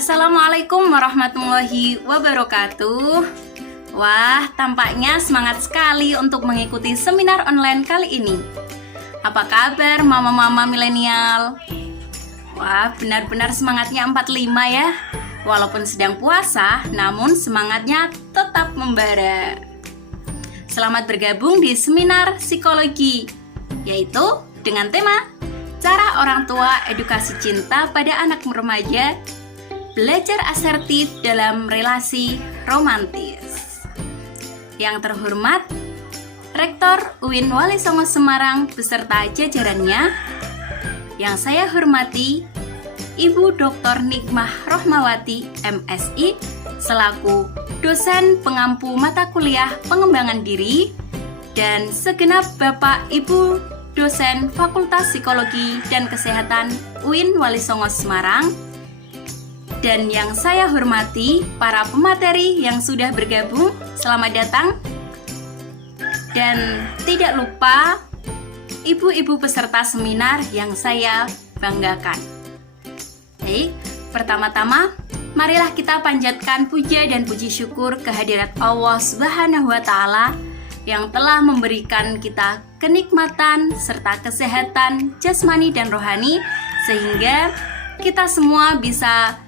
Assalamualaikum warahmatullahi wabarakatuh. Wah, tampaknya semangat sekali untuk mengikuti seminar online kali ini. Apa kabar mama-mama milenial? Wah, benar-benar semangatnya 45 ya. Walaupun sedang puasa, namun semangatnya tetap membara. Selamat bergabung di seminar psikologi, yaitu dengan tema Cara Orang Tua Edukasi Cinta pada Anak Remaja, Belajar Asertif dalam Relasi Romantis. Yang terhormat, Rektor UIN Wali Songo Semarang beserta jajarannya. Yang saya hormati, Ibu Dr. Nikmah Rohmawati, MSI, selaku dosen pengampu mata kuliah pengembangan diri, dan segenap Bapak Ibu dosen Fakultas Psikologi dan Kesehatan UIN Wali Songo Semarang. Dan yang saya hormati, para pemateri yang sudah bergabung, selamat datang. Dan tidak lupa, ibu-ibu peserta seminar yang saya banggakan. Baik, pertama-tama, marilah kita panjatkan puja dan puji syukur kehadirat Allah Subhanahu wa Ta'ala yang telah memberikan kita kenikmatan serta kesehatan jasmani dan rohani, sehingga kita semua bisa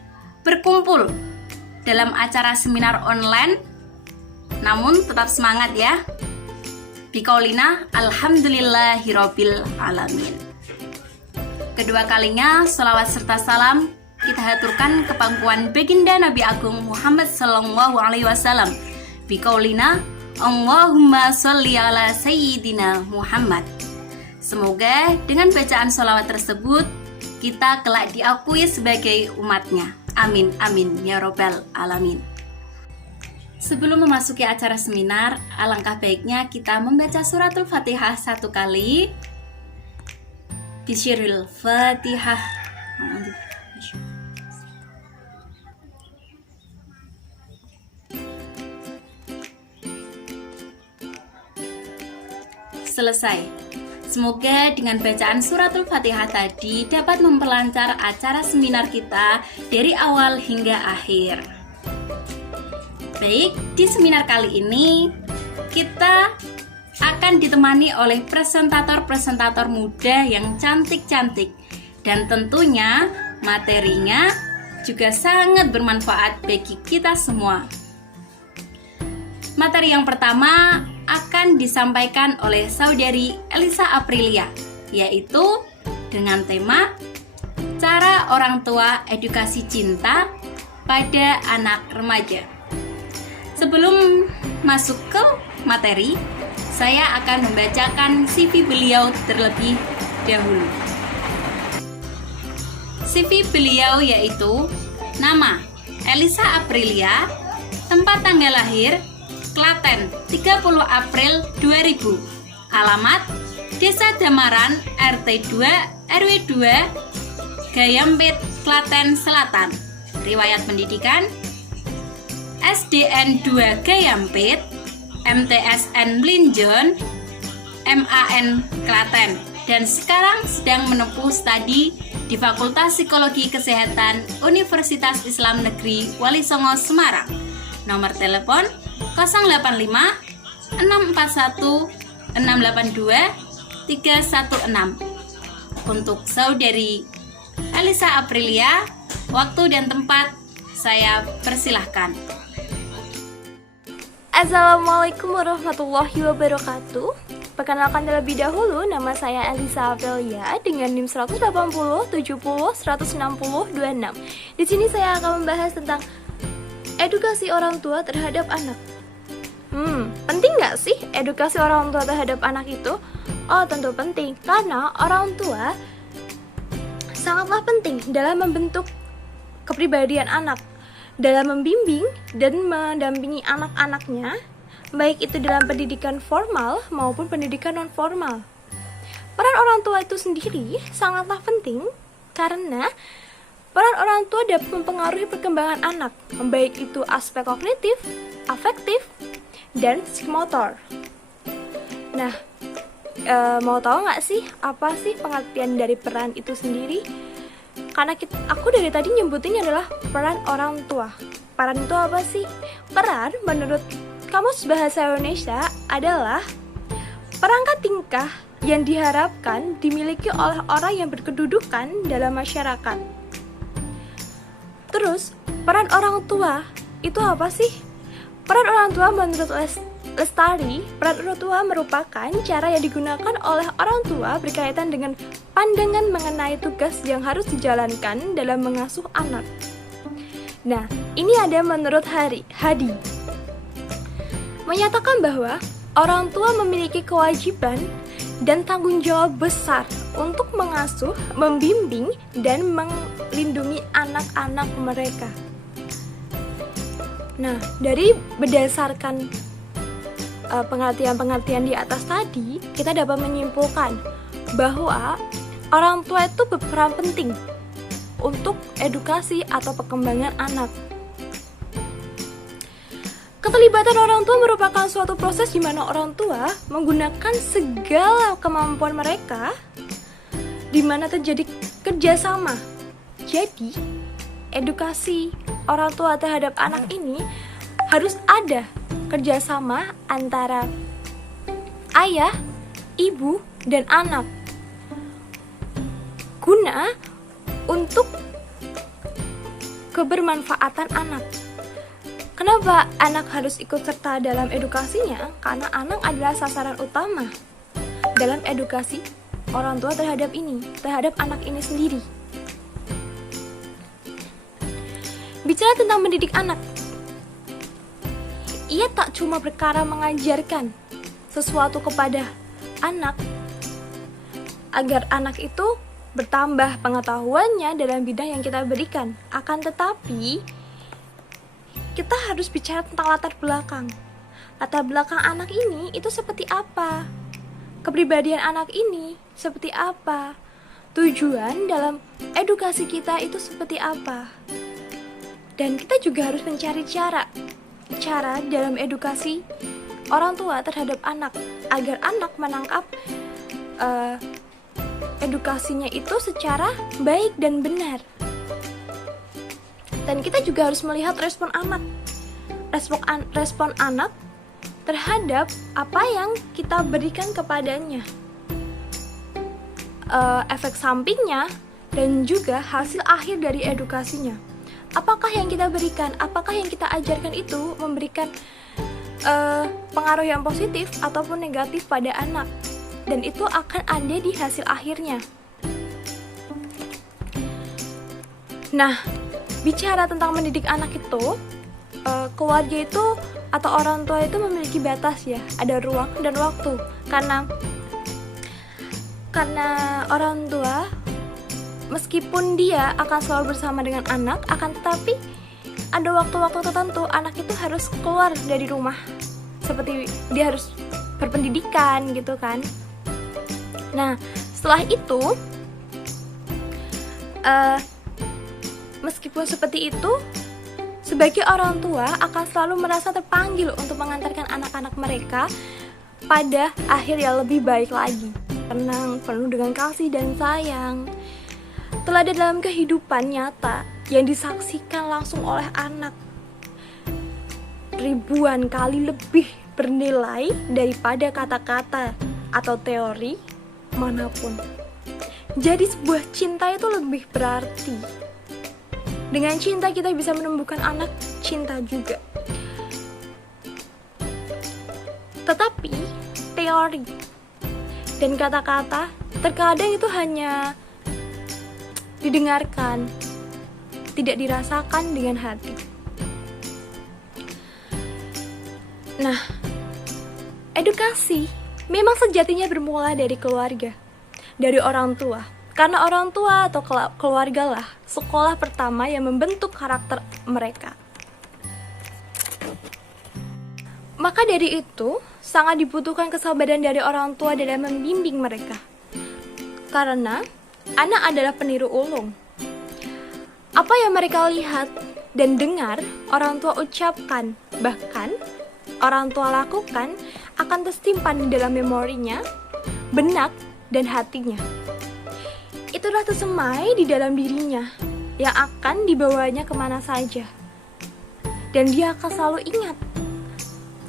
berkumpul dalam acara seminar online. Namun tetap semangat ya. Bikaulina alhamdulillahirabbil alamin. Kedua kalinya sholawat serta salam kita haturkan ke pangkuan baginda Nabi Agung Muhammad sallallahu alaihi wasallam. Bikaulina Allahumma sholli ala sayyidina Muhammad. Semoga dengan bacaan sholawat tersebut kita kelak diakui sebagai umatnya. Amin, amin, ya robbal alamin. Sebelum memasuki acara seminar, alangkah baiknya kita membaca suratul Fatihah satu kali. Bisyiril Fatihah. Selesai. Semoga dengan bacaan suratul Fatihah tadi dapat memperlancar acara seminar kita dari awal hingga akhir. Baik, di seminar kali ini kita akan ditemani oleh presentator-presentator muda yang cantik-cantik, dan tentunya materinya juga sangat bermanfaat bagi kita semua. Materi yang pertama akan disampaikan oleh saudari Elisa Aprilia, yaitu dengan tema Cara Orang Tua Edukasi Cinta pada Anak Remaja. Sebelum masuk ke materi, saya akan membacakan CV beliau terlebih dahulu. CV beliau yaitu nama Elisa Aprilia, tempat tanggal lahir Klaten 30 April 2000, alamat Desa Damaran, RT 2 RW 2, Gayampit, Klaten Selatan. Riwayat pendidikan SDN 2 Gayampit, MTSN Blinjon, MAN Klaten, dan sekarang sedang menempuh studi di Fakultas Psikologi Kesehatan Universitas Islam Negeri Wali Songo Semarang. Nomor telepon 085 641 682 316. Untuk saudari Elisa Aprilia, waktu dan tempat saya persilahkan. Assalamualaikum warahmatullahi wabarakatuh. Perkenalkan terlebih dahulu, nama saya Elisa Aprilia dengan NIM 180 70 160 26. Di sini saya akan membahas tentang edukasi orang tua terhadap anak. Penting nggak sih edukasi orang tua terhadap anak itu? Oh, tentu penting, karena orang tua sangatlah penting dalam membentuk kepribadian anak, dalam membimbing dan mendampingi anak-anaknya, baik itu dalam pendidikan formal maupun pendidikan non-formal. Peran orang tua itu sendiri sangatlah penting karena peran orang tua dapat mempengaruhi perkembangan anak, baik itu aspek kognitif, afektif, dan psikomotor. Nah, mau tahu nggak sih apa sih pengertian dari peran itu sendiri? karena aku dari tadi nyebutinnya adalah peran orang tua. Peran itu apa sih? Peran menurut Kamus Bahasa Indonesia adalah perangkat tingkah yang diharapkan dimiliki oleh orang yang berkedudukan dalam masyarakat. Terus, peran orang tua itu apa sih? Peran orang tua menurut Lestari, peran orang tua merupakan cara yang digunakan oleh orang tua berkaitan dengan pandangan mengenai tugas yang harus dijalankan dalam mengasuh anak. Nah, ini ada menurut Hadi. Menyatakan bahwa orang tua memiliki kewajiban dan tanggung jawab besar untuk mengasuh, membimbing, dan melindungi anak-anak mereka. Nah, dari berdasarkan pengertian-pengertian di atas tadi, kita dapat menyimpulkan bahwa orang tua itu berperan penting untuk edukasi atau perkembangan anak. Keterlibatan orang tua merupakan suatu proses di mana orang tua menggunakan segala kemampuan mereka, di mana terjadi kerjasama. Jadi, edukasi orang tua terhadap anak ini harus ada kerjasama antara ayah, ibu, dan anak guna untuk kebermanfaatan anak. Kenapa anak harus ikut serta dalam edukasinya? Karena anak adalah sasaran utama dalam edukasi orang tua terhadap anak ini sendiri. Bicara tentang mendidik anak, ia tak cuma perkara mengajarkan sesuatu kepada anak agar anak itu bertambah pengetahuannya dalam bidang yang kita berikan. Akan tetapi, kita harus bicara tentang latar belakang. Latar belakang anak ini itu seperti apa? Kepribadian anak ini seperti apa? Tujuan dalam edukasi kita itu seperti apa? Dan kita juga harus mencari cara dalam edukasi orang tua terhadap anak agar anak menangkap edukasinya itu secara baik dan benar. Dan kita juga harus melihat respon anak terhadap apa yang kita berikan kepadanya, efek sampingnya, dan juga hasil akhir dari edukasinya. Apakah yang kita berikan, apakah yang kita ajarkan itu memberikan pengaruh yang positif ataupun negatif pada anak, dan itu akan ada di hasil akhirnya. Nah, bicara tentang mendidik anak itu, keluarga itu atau orang tua itu memiliki batas ya, ada ruang dan waktu. Karena orang tua meskipun dia akan selalu bersama dengan anak, akan tetapi ada waktu-waktu tertentu anak itu harus keluar dari rumah, seperti dia harus berpendidikan gitu kan. Nah, setelah itu meskipun seperti itu, sebagai orang tua akan selalu merasa terpanggil untuk mengantarkan anak-anak mereka pada akhir yang lebih baik lagi, tenang, penuh dengan kasih dan sayang. Teladan dalam kehidupan nyata yang disaksikan langsung oleh anak ribuan kali lebih bernilai daripada kata-kata atau teori manapun. Jadi sebuah cinta itu lebih berarti. Dengan cinta kita bisa menumbuhkan anak cinta juga. Tetapi teori dan kata-kata terkadang itu hanya didengarkan, tidak dirasakan dengan hati. Nah, edukasi memang sejatinya bermula dari keluarga, dari orang tua. Karena orang tua atau keluarga lah sekolah pertama yang membentuk karakter mereka. Maka dari itu, sangat dibutuhkan kesabaran dari orang tua dalam membimbing mereka. Karena anak adalah peniru ulung. Apa yang mereka lihat dan dengar, orang tua ucapkan, bahkan orang tua lakukan akan tersimpan di dalam memorinya, benak, dan hatinya. Itu telah tersemai di dalam dirinya, yang akan dibawanya kemana saja. Dan dia akan selalu ingat,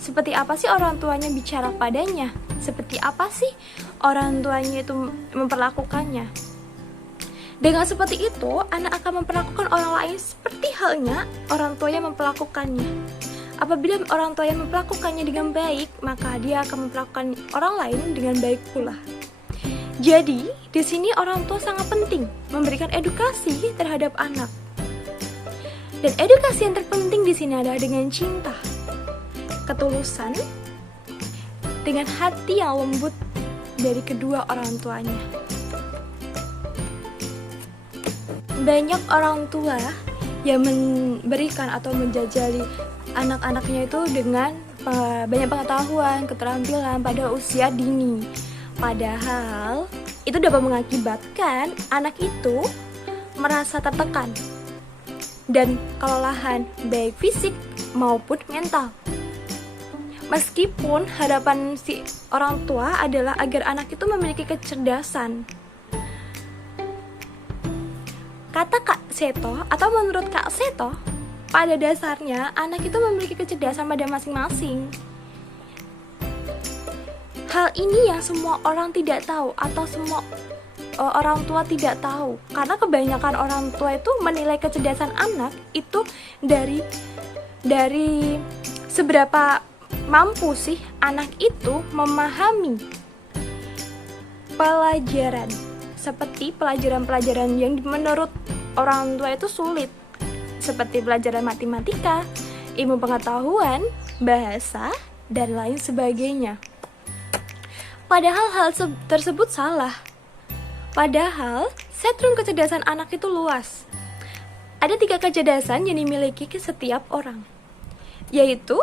seperti apa sih orang tuanya bicara padanya, seperti apa sih orang tuanya itu memperlakukannya. Dengan seperti itu, anak akan memperlakukan orang lain seperti halnya orang tuanya memperlakukannya. Apabila orang tuanya memperlakukannya dengan baik, maka dia akan memperlakukan orang lain dengan baik pula. Jadi, di sini orang tua sangat penting memberikan edukasi terhadap anak. Dan edukasi yang terpenting di sini adalah dengan cinta, ketulusan, dengan hati yang lembut dari kedua orang tuanya. Banyak orang tua yang memberikan atau menjajali anak-anaknya itu dengan banyak pengetahuan, keterampilan pada usia dini. Padahal itu dapat mengakibatkan anak itu merasa tertekan dan kelelahan baik fisik maupun mental. Meskipun harapan si orang tua adalah agar anak itu memiliki kecerdasan. Kata Kak Seto atau menurut Kak Seto, pada dasarnya anak itu memiliki kecerdasan pada masing-masing. Hal ini yang semua orang tidak tahu atau semua orang tua tidak tahu, karena kebanyakan orang tua itu menilai kecerdasan anak itu dari seberapa mampu sih anak itu memahami pelajaran, seperti pelajaran-pelajaran yang menurut orang tua itu sulit, seperti pelajaran matematika, ilmu pengetahuan, bahasa, dan lain sebagainya. Padahal hal tersebut salah. Padahal spektrum kecerdasan anak itu luas. Ada 3 kecerdasan yang dimiliki setiap orang, yaitu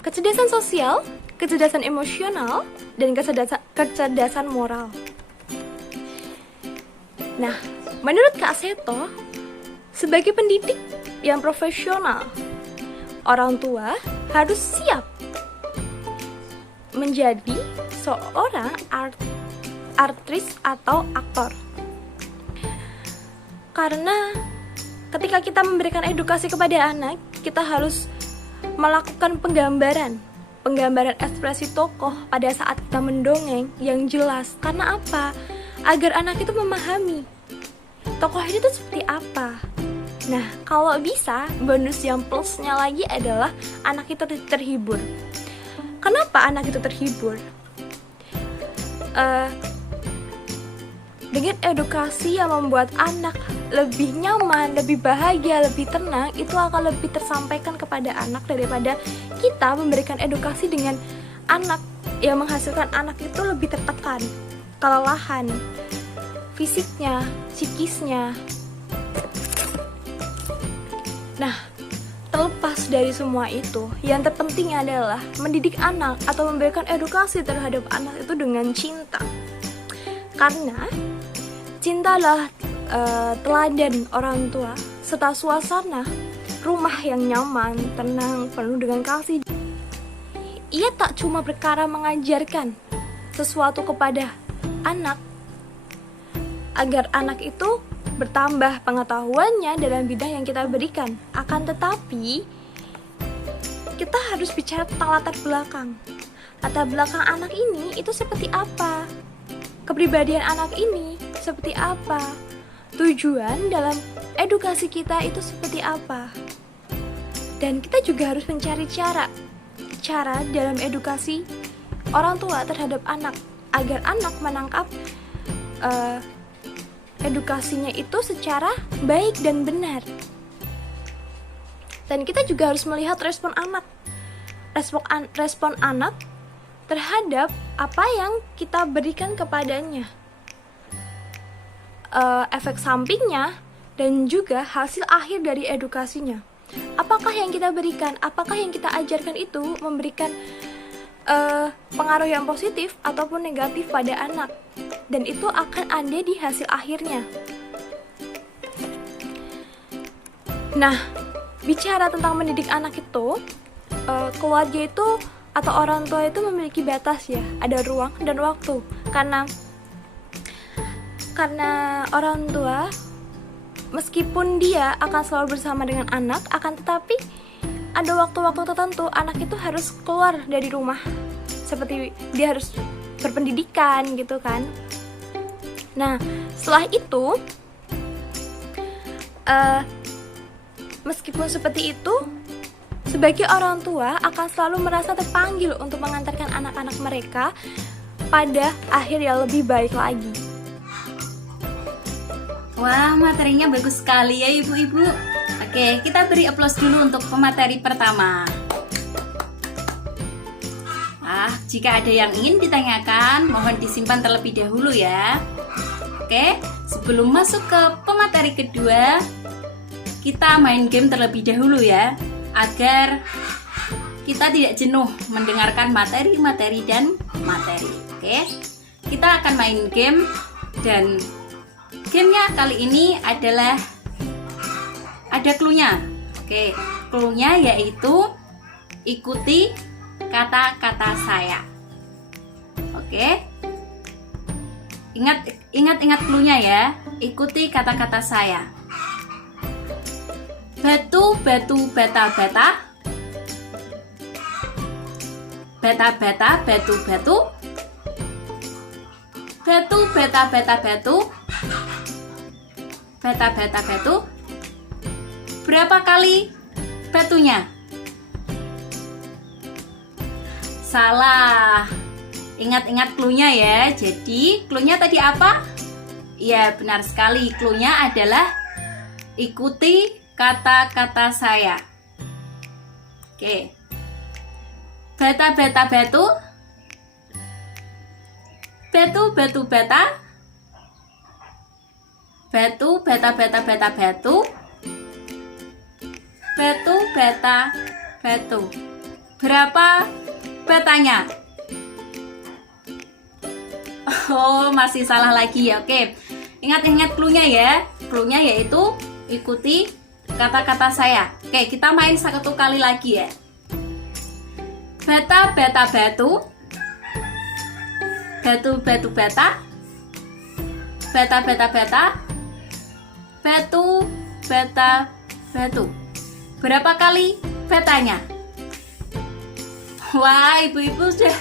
kecerdasan sosial, kecerdasan emosional, dan kecerdasan moral. Nah, menurut Kak Seto, sebagai pendidik yang profesional, orang tua harus siap menjadi seorang artis atau aktor. Karena ketika kita memberikan edukasi kepada anak, kita harus melakukan penggambaran ekspresi tokoh pada saat kita mendongeng yang jelas. Karena apa? Agar anak itu memahami tokoh itu seperti apa. Nah, kalau bisa, bonus yang plusnya lagi adalah anak itu terhibur. Kenapa anak itu terhibur? Dengan edukasi yang membuat anak lebih nyaman, lebih bahagia, lebih tenang, itu akan lebih tersampaikan kepada anak daripada kita memberikan edukasi dengan anak yang menghasilkan anak itu lebih tertekan, kelelahan, fisiknya, psikisnya. Nah, terlepas dari semua itu, yang terpenting adalah mendidik anak atau memberikan edukasi terhadap anak itu dengan cinta. Karena cinta adalah teladan orang tua serta suasana rumah yang nyaman, tenang, penuh dengan kasih. Ia tak cuma perkara mengajarkan sesuatu kepada anak agar anak itu bertambah pengetahuannya dalam bidang yang kita berikan, akan tetapi kita harus bicara tentang latar belakang. Latar belakang anak ini itu seperti apa? Kepribadian anak ini seperti apa? Tujuan dalam edukasi kita itu seperti apa? Dan kita juga harus mencari cara dalam edukasi orang tua terhadap anak agar anak menangkap edukasinya itu secara baik dan benar. Dan kita juga harus melihat respon anak terhadap apa yang kita berikan kepadanya, efek sampingnya, dan juga hasil akhir dari edukasinya. Apakah yang kita berikan, apakah yang kita ajarkan itu memberikan pengaruh yang positif ataupun negatif pada anak, dan itu akan ada di hasil akhirnya. Nah, bicara tentang mendidik anak itu, keluarga itu atau orang tua itu memiliki batas ya, ada ruang dan waktu. Karena karena orang tua meskipun dia akan selalu bersama dengan anak, akan tetapi ada waktu-waktu tertentu anak itu harus keluar dari rumah, seperti dia harus berpendidikan gitu kan. Nah, setelah itu meskipun seperti itu, sebagai orang tua akan selalu merasa terpanggil untuk mengantarkan anak-anak mereka pada akhir yang lebih baik lagi. Wah, materinya bagus sekali ya ibu-ibu. Oke, kita beri aplaus dulu untuk pemateri pertama. Jika ada yang ingin ditanyakan, mohon disimpan terlebih dahulu ya. Oke, sebelum masuk ke pemateri kedua, kita main game terlebih dahulu ya, agar kita tidak jenuh mendengarkan materi-materi dan materi. Oke, kita akan main game, dan gamenya kali ini adalah ada cluenya. Oke, cluenya yaitu ikuti kata-kata saya. Oke, ingat cluenya ya. Ikuti kata-kata saya. Batu, batu, bata, bata. Bata, bata, batu, batu. Batu, bata, bata, batu. Bata, bata, batu. Berapa kali batunya? Salah. Ingat cluenya ya. Jadi cluenya tadi apa? Ya, benar sekali. Cluenya adalah ikuti kata-kata saya. Oke. Bata, bata, batu. Batu, batu, bata. Batu, bata, bata, bata, batu. Batu, bata, batu. Berapa batanya? Oh, masih salah lagi ya. Oke, ingat cluenya ya. Cluenya yaitu ikuti kata-kata saya. Oke, kita main satu kali lagi ya. Bata, bata, batu. Batu, batu, bata. Bata, bata, bata. Batu, bata, batu. Berapa kali batanya? Wah, ibu-ibu sudah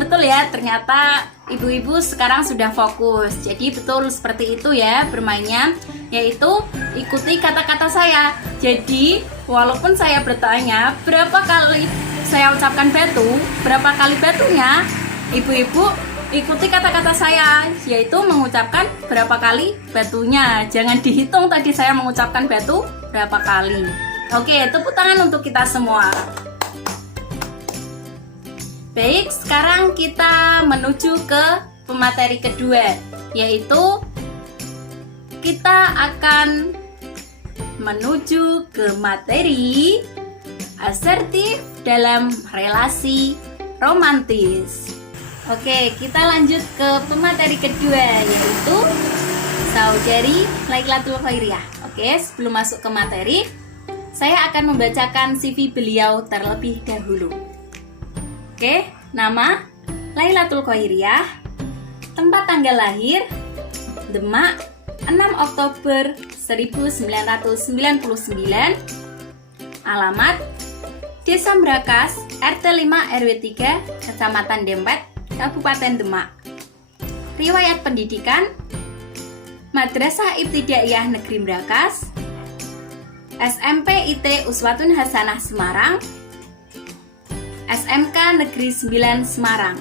betul ya. Ternyata ibu-ibu sekarang sudah fokus. Jadi betul seperti itu ya bermainnya, yaitu ikuti kata-kata saya. Jadi walaupun saya bertanya berapa kali saya ucapkan batu, berapa kali batunya, ibu-ibu ikuti kata-kata saya, yaitu mengucapkan berapa kali batunya. Jangan dihitung tadi saya mengucapkan batu berapa kali. Oke, tepuk tangan untuk kita semua. Baik, sekarang kita menuju ke pemateri kedua, yaitu kita akan menuju ke materi asertif dalam relasi romantis. Oke, kita lanjut ke pemateri kedua, yaitu Saudari Lailatul Khairiyah. Oke, sebelum masuk ke materi, saya akan membacakan CV beliau terlebih dahulu. Oke, nama Lailatul Khairiyah, tempat tanggal lahir Demak 6 Oktober 1999, alamat Desa Merakas, RT 5 RW 3, Kecamatan Dempet, Kabupaten Demak. Riwayat pendidikan Madrasah Ibtidaiyah Negeri Merakas, SMP IT Uswatun Hasanah Semarang, SMK Negeri 9 Semarang,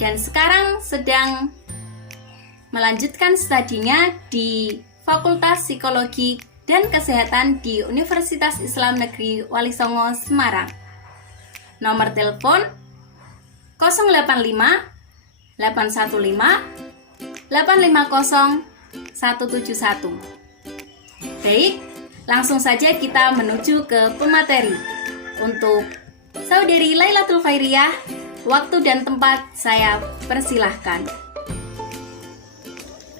dan sekarang sedang melanjutkan studinya di Fakultas Psikologi dan Kesehatan di Universitas Islam Negeri Wali Songo Semarang. Nomor telepon 085 815 850 171. Baik, langsung saja kita menuju ke pemateri. Untuk Saudari Lailatul Khairiyah, waktu dan tempat saya persilahkan.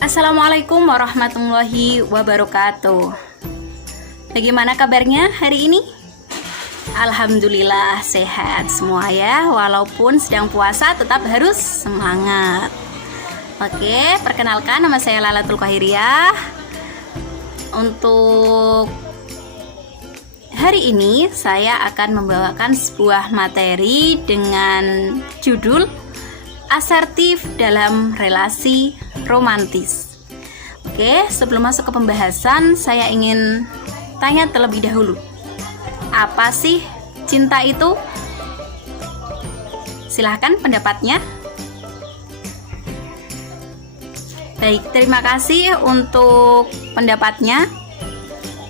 Assalamualaikum warahmatullahi wabarakatuh. Bagaimana kabarnya hari ini? Alhamdulillah sehat semua ya. Walaupun sedang puasa tetap harus semangat. Oke, perkenalkan nama saya Lailatul Qahiriyah. Untuk hari ini saya akan membawakan sebuah materi dengan judul asertif dalam relasi romantis. Oke, sebelum masuk ke pembahasan, saya ingin tanya terlebih dahulu. Apa sih cinta itu? Silahkan pendapatnya. Baik, terima kasih untuk pendapatnya.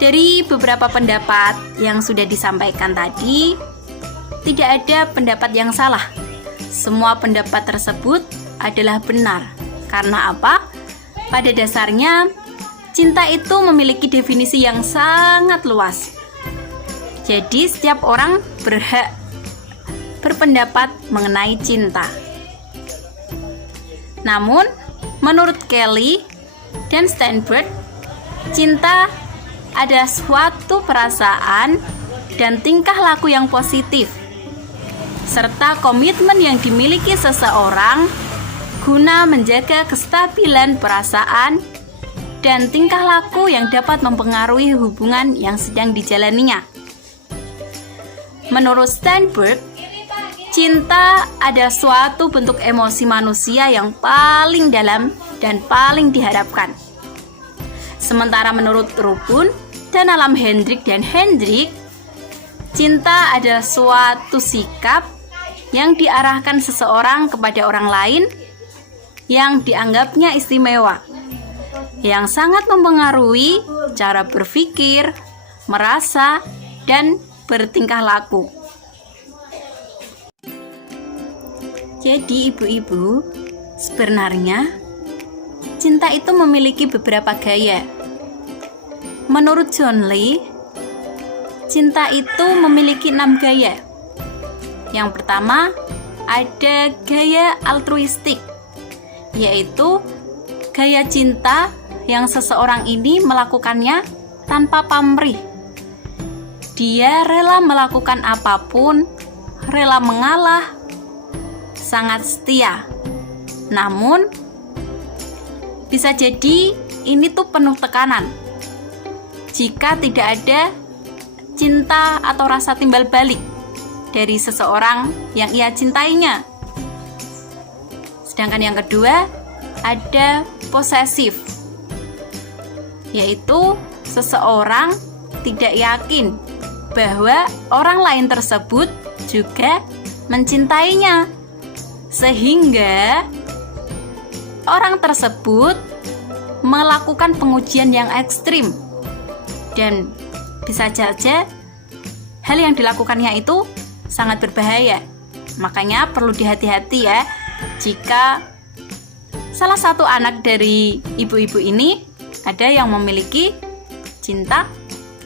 Dari beberapa pendapat yang sudah disampaikan tadi, tidak ada pendapat yang salah. Semua pendapat tersebut adalah benar. Karena apa? Pada dasarnya, cinta itu memiliki definisi yang sangat luas. Jadi, setiap orang berhak berpendapat mengenai cinta. Namun, menurut Kelly dan Steinberg, cinta ada suatu perasaan dan tingkah laku yang positif, serta komitmen yang dimiliki seseorang guna menjaga kestabilan perasaan dan tingkah laku yang dapat mempengaruhi hubungan yang sedang dijalaninya. Menurut Steinberg, cinta adalah suatu bentuk emosi manusia yang paling dalam dan paling diharapkan. Sementara menurut Rubun dan Alam Hendrik dan Hendrik, cinta adalah suatu sikap yang diarahkan seseorang kepada orang lain yang dianggapnya istimewa, yang sangat mempengaruhi cara berpikir, merasa, dan bertingkah laku. Jadi ibu-ibu, sebenarnya cinta itu memiliki beberapa gaya. Menurut John Lee, cinta itu memiliki 6 gaya. Yang pertama, ada gaya altruistik, yaitu gaya cinta yang seseorang ini melakukannya tanpa pamrih. Dia rela melakukan apapun, rela mengalah, sangat setia. Namun, bisa jadi ini tuh penuh tekanan jika tidak ada cinta atau rasa timbal balik dari seseorang yang ia cintainya. Sedangkan yang kedua, ada posesif, yaitu seseorang tidak yakin bahwa orang lain tersebut juga mencintainya, sehingga orang tersebut melakukan pengujian yang ekstrim, dan bisa saja hal yang dilakukannya itu sangat berbahaya. Makanya perlu dihati-hati ya, jika salah satu anak dari ibu-ibu ini ada yang memiliki cinta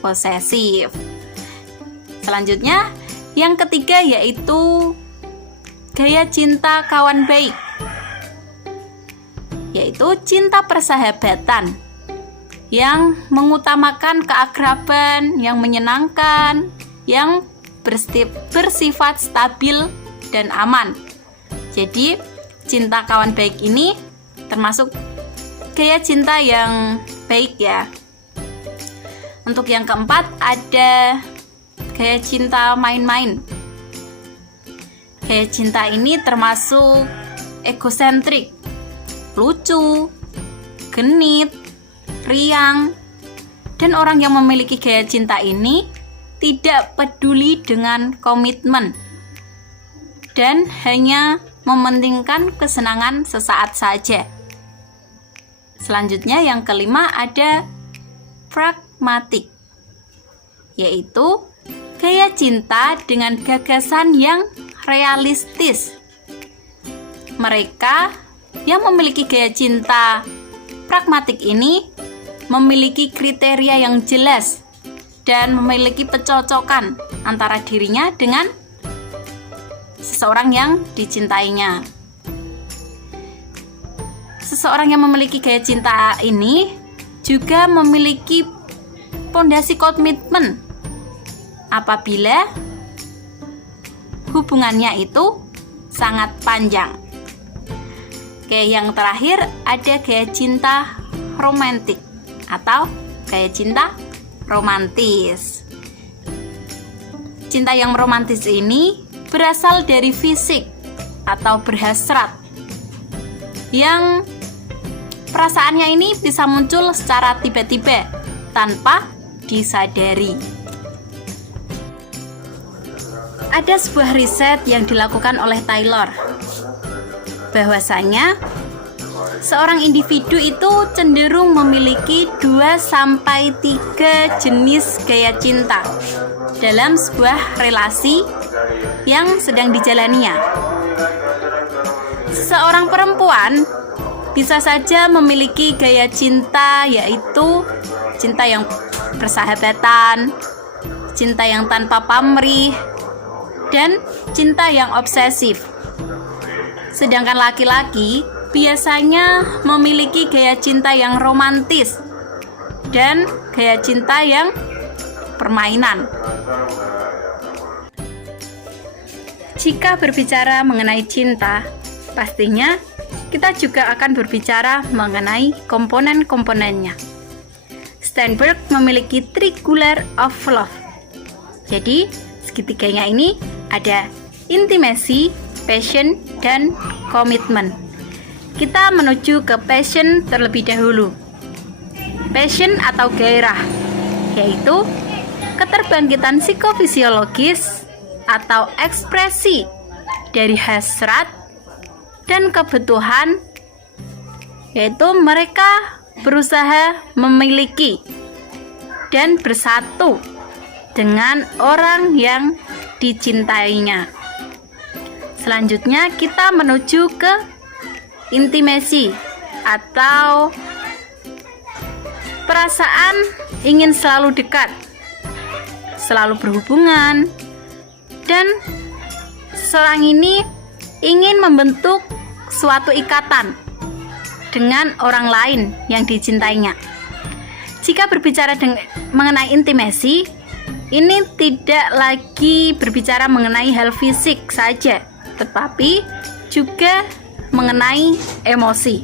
posesif. Selanjutnya, yang ketiga yaitu gaya cinta kawan baik, yaitu cinta persahabatan yang mengutamakan keakraban yang menyenangkan, yang bersifat stabil dan aman. Jadi, cinta kawan baik ini termasuk gaya cinta yang baik ya. Untuk yang keempat, ada gaya cinta main-main. Gaya cinta ini termasuk egosentrik, lucu, genit, riang, dan orang yang memiliki gaya cinta ini tidak peduli dengan komitmen dan hanya mementingkan kesenangan sesaat saja. Selanjutnya yang kelima ada pragmatik, yaitu gaya cinta dengan gagasan yang realistis. Mereka yang memiliki gaya cinta pragmatik ini memiliki kriteria yang jelas dan memiliki pecocokan antara dirinya dengan seseorang yang dicintainya. Seseorang yang memiliki gaya cinta ini juga memiliki pondasi komitmen apabila hubungannya itu sangat panjang. Oke, yang terakhir ada gaya cinta romantik atau gaya cinta romantis. Cinta yang romantis ini berasal dari fisik atau berhasrat, yang perasaannya ini bisa muncul secara tiba-tiba tanpa disadari. Ada sebuah riset yang dilakukan oleh Taylor, bahwasanya seorang individu itu cenderung memiliki 2-3 jenis gaya cinta dalam sebuah relasi yang sedang dijalaninya. Seorang perempuan bisa saja memiliki gaya cinta, yaitu cinta yang persahabatan, cinta yang tanpa pamrih, dan cinta yang obsesif. Sedangkan laki-laki biasanya memiliki gaya cinta yang romantis dan gaya cinta yang permainan. Jika berbicara mengenai cinta, pastinya kita juga akan berbicara mengenai komponen-komponennya. Steinberg memiliki triangle of love. Jadi, segitiganya ini ada intimacy, passion, dan komitmen. Kita menuju ke passion terlebih dahulu. Passion atau gairah, yaitu keterbangkitan psikofisiologis atau ekspresi dari hasrat dan kebutuhan, yaitu mereka berusaha memiliki dan bersatu dengan orang yang dicintainya. Selanjutnya kita menuju ke intimacy atau perasaan ingin selalu dekat, selalu berhubungan, dan seorang ini ingin membentuk suatu ikatan dengan orang lain yang dicintainya. Jika berbicara mengenai intimacy, ini tidak lagi berbicara mengenai hal fisik saja, tetapi juga mengenai emosi.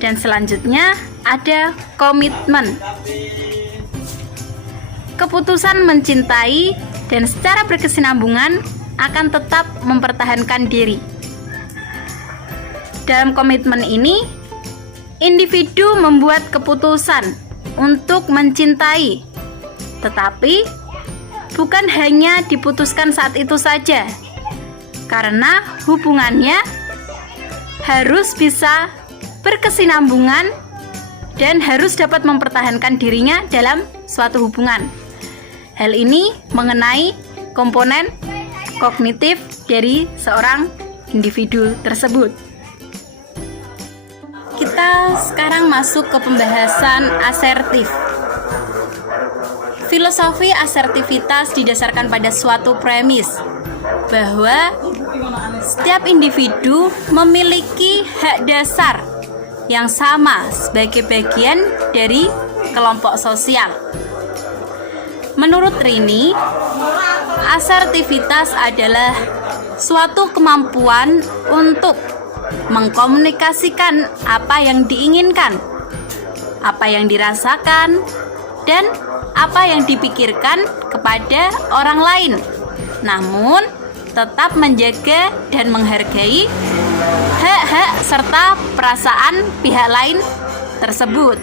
Dan selanjutnya ada komitmen. Keputusan mencintai dan secara berkesinambungan akan tetap mempertahankan diri. Dalam komitmen ini, individu membuat keputusan untuk mencintai, tetapi bukan hanya diputuskan saat itu saja, karena hubungannya harus bisa berkesinambungan dan harus dapat mempertahankan dirinya dalam suatu hubungan. Hal ini mengenai komponen kognitif dari seorang individu tersebut. Kita sekarang masuk ke pembahasan asertif. Filosofi asertivitas didasarkan pada suatu premis bahwa setiap individu memiliki hak dasar yang sama sebagai bagian dari kelompok sosial. Menurut Rini, asertivitas adalah suatu kemampuan untuk mengkomunikasikan apa yang diinginkan, apa yang dirasakan, dan apa yang dipikirkan kepada orang lain, namun tetap menjaga dan menghargai hak-hak serta perasaan pihak lain tersebut.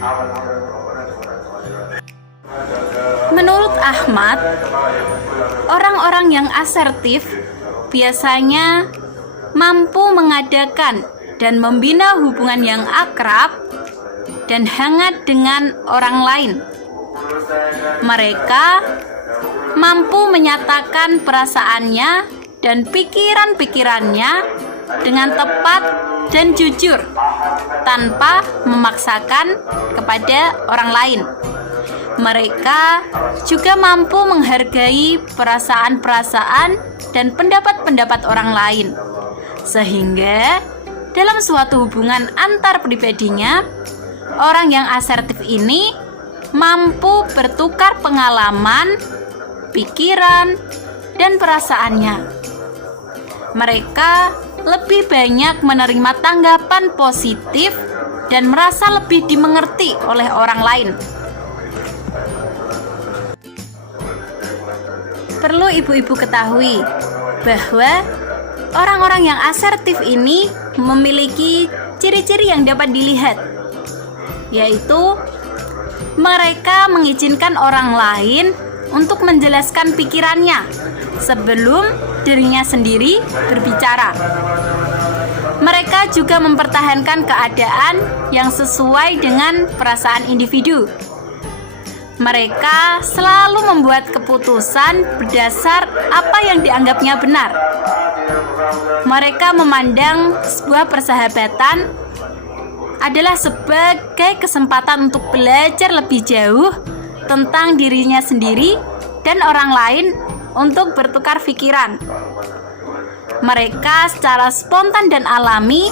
Menurut Ahmad, orang-orang yang asertif biasanya mampu mengadakan dan membina hubungan yang akrab dan hangat dengan orang lain. Mereka mampu menyatakan perasaannya dan pikiran-pikirannya dengan tepat dan jujur tanpa memaksakan kepada orang lain. Mereka juga mampu menghargai perasaan-perasaan dan pendapat-pendapat orang lain, sehingga dalam suatu hubungan antar pribadinya, orang yang asertif ini mampu bertukar pengalaman, pikiran, dan perasaannya. Mereka lebih banyak menerima tanggapan positif dan merasa lebih dimengerti oleh orang lain. Perlu ibu-ibu ketahui bahwa orang-orang yang asertif ini memiliki ciri-ciri yang dapat dilihat, yaitu mereka mengizinkan orang lain untuk menjelaskan pikirannya sebelum dirinya sendiri berbicara. Mereka juga mempertahankan keadaan yang sesuai dengan perasaan individu. Mereka selalu membuat keputusan berdasar apa yang dianggapnya benar. Mereka memandang sebuah persahabatan adalah sebagai kesempatan untuk belajar lebih jauh tentang dirinya sendiri dan orang lain untuk bertukar pikiran. Mereka secara spontan dan alami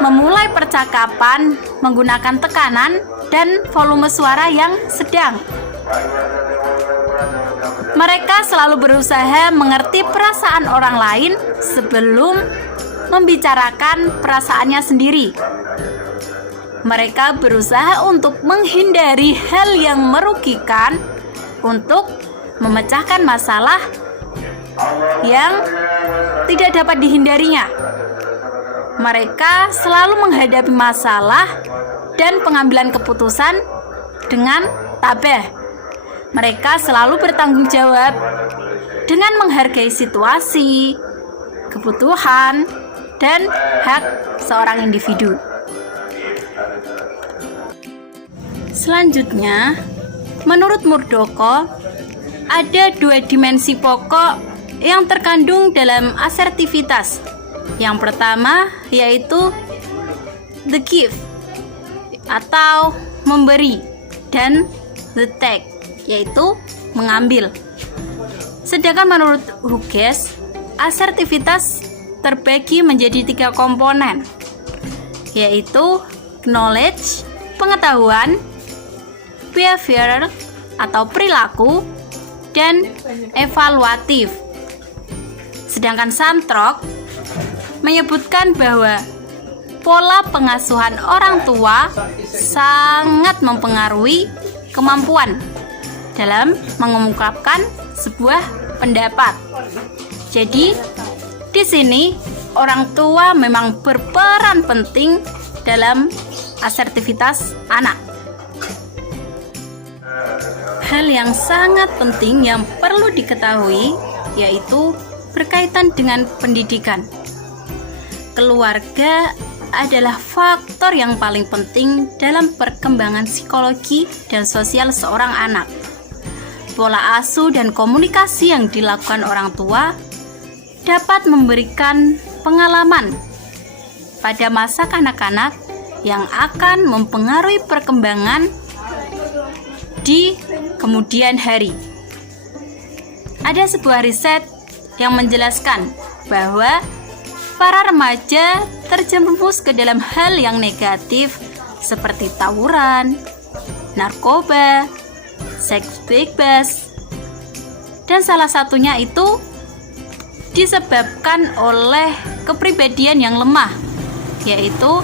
memulai percakapan menggunakan tekanan dan volume suara yang sedang. Mereka selalu berusaha mengerti perasaan orang lain sebelum membicarakan perasaannya sendiri. Mereka berusaha untuk menghindari hal yang merugikan untuk memecahkan masalah yang tidak dapat dihindarinya. Mereka selalu menghadapi masalah dan pengambilan keputusan dengan tabah. Mereka selalu bertanggung jawab dengan menghargai situasi, kebutuhan, dan hak seorang individu. Selanjutnya, menurut Murdoko, ada 2 dimensi pokok yang terkandung dalam asertivitas. Yang pertama yaitu the give atau memberi, dan the take yaitu mengambil. Sedangkan menurut Hughes, asertivitas terbagi menjadi 3 komponen, yaitu knowledge, pengetahuan, behavior atau perilaku, dan evaluatif. Sedangkan Santrok menyebutkan bahwa pola pengasuhan orang tua sangat mempengaruhi kemampuan dalam mengungkapkan sebuah pendapat. Jadi, di sini orang tua memang berperan penting dalam asertivitas anak. Hal yang sangat penting yang perlu diketahui yaitu berkaitan dengan pendidikan. Keluarga adalah faktor yang paling penting dalam perkembangan psikologi dan sosial seorang anak. Pola asuh dan komunikasi yang dilakukan orang tua dapat memberikan pengalaman pada masa kanak-kanak yang akan mempengaruhi perkembangan di kemudian hari. Ada sebuah riset yang menjelaskan bahwa para remaja terjerumus ke dalam hal yang negatif seperti tawuran, narkoba, seks bebas, dan salah satunya itu disebabkan oleh kepribadian yang lemah, yaitu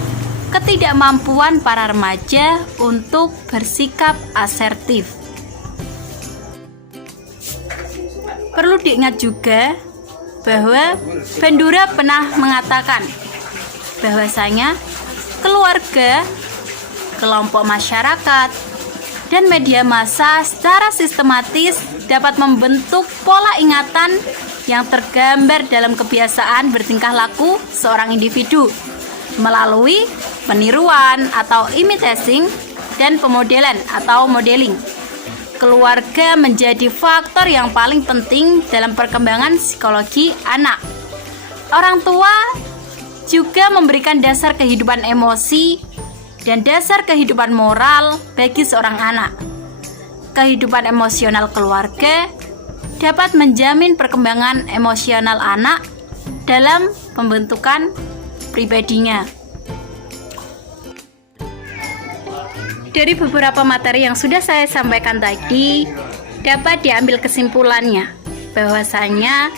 ketidakmampuan para remaja untuk bersikap asertif. Perlu diingat juga bahwa Bandura pernah mengatakan bahwasanya keluarga, kelompok masyarakat, dan media massa secara sistematis dapat membentuk pola ingatan yang tergambar dalam kebiasaan bertingkah laku seorang individu melalui peniruan atau imitating dan pemodelan atau modeling. Keluarga menjadi faktor yang paling penting dalam perkembangan psikologi anak. Orang tua juga memberikan dasar kehidupan emosi dan dasar kehidupan moral bagi seorang anak. Kehidupan emosional keluarga dapat menjamin perkembangan emosional anak dalam pembentukan pribadinya. Dari beberapa materi yang sudah saya sampaikan tadi, dapat diambil kesimpulannya bahwasanya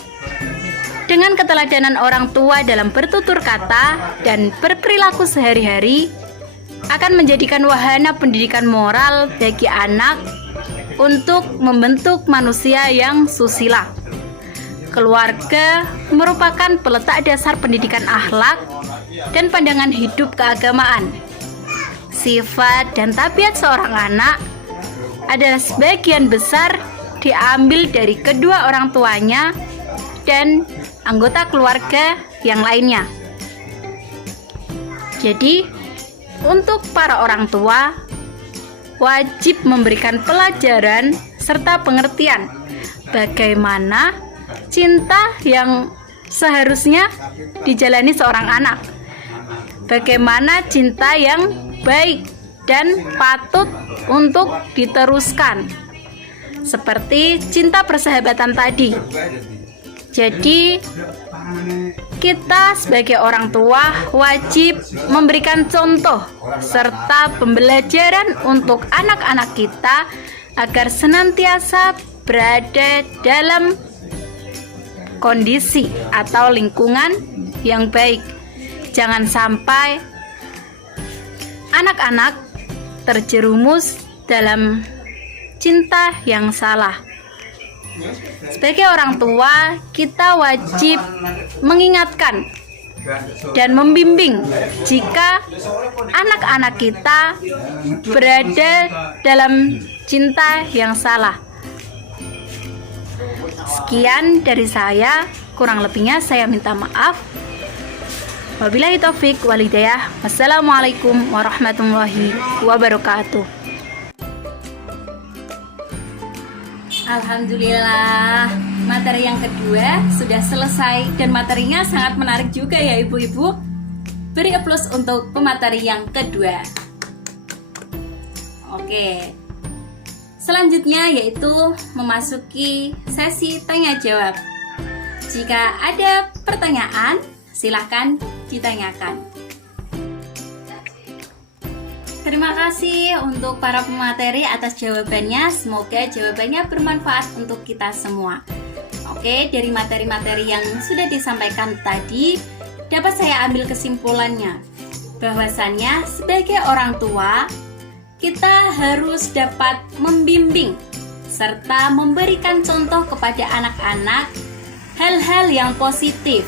Dengan keteladanan orang tua dalam bertutur kata dan berperilaku sehari-hari akan menjadikan wahana pendidikan moral bagi anak untuk membentuk manusia yang susila. Keluarga merupakan peletak dasar pendidikan akhlak dan pandangan hidup keagamaan. Sifat dan tabiat seorang anak adalah sebagian besar diambil dari kedua orang tuanya dan anggota keluarga yang lainnya. Jadi, untuk para orang tua wajib memberikan pelajaran serta pengertian bagaimana cinta yang seharusnya dijalani seorang anak. Bagaimana cinta yang baik dan patut untuk diteruskan. Seperti cinta persahabatan tadi. Jadi, kita sebagai orang tua wajib memberikan contoh serta pembelajaran untuk anak-anak kita agar senantiasa berada dalam kondisi atau lingkungan yang baik. Jangan sampai anak-anak terjerumus dalam cinta yang salah. Sebagai orang tua, kita wajib mengingatkan dan membimbing jika anak-anak kita berada dalam cinta yang salah. Sekian dari saya, kurang lebihnya saya minta maaf. Wabillahi taufik walhidayah. Wassalamualaikum warahmatullahi wabarakatuh. Alhamdulillah, materi yang kedua sudah selesai dan materinya sangat menarik juga ya ibu-ibu. Beri plus untuk pemateri yang kedua. Oke, selanjutnya yaitu memasuki sesi tanya jawab. Jika ada pertanyaan, silahkan ditanyakan. Terima kasih untuk para pemateri atas jawabannya. Semoga jawabannya bermanfaat untuk kita semua. Oke, dari materi-materi yang sudah disampaikan tadi, dapat saya ambil kesimpulannya bahwasannya sebagai orang tua, kita harus dapat membimbing serta memberikan contoh kepada anak-anak hal-hal yang positif.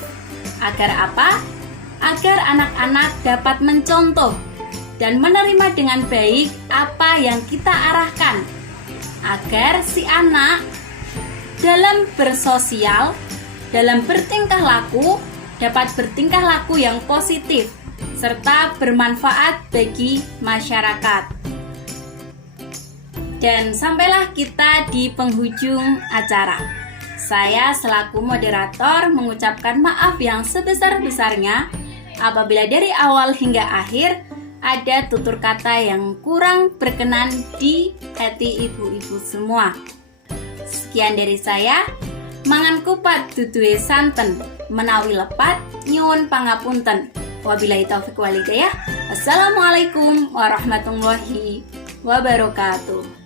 Agar apa? Agar anak-anak dapat mencontoh dan menerima dengan baik apa yang kita arahkan, agar si anak dalam bersosial, dalam bertingkah laku dapat bertingkah laku yang positif serta bermanfaat bagi masyarakat. Dan sampailah kita di penghujung acara. Saya selaku moderator mengucapkan maaf yang sebesar-besarnya apabila dari awal hingga akhir ada tutur kata yang kurang berkenan di hati ibu-ibu semua. Sekian dari saya, mangan kupat duduhe santen, menawi lepat nyuwun pangapunten. Wabillahi taufik walhidayah. Wassalamualaikum warahmatullahi wabarakatuh.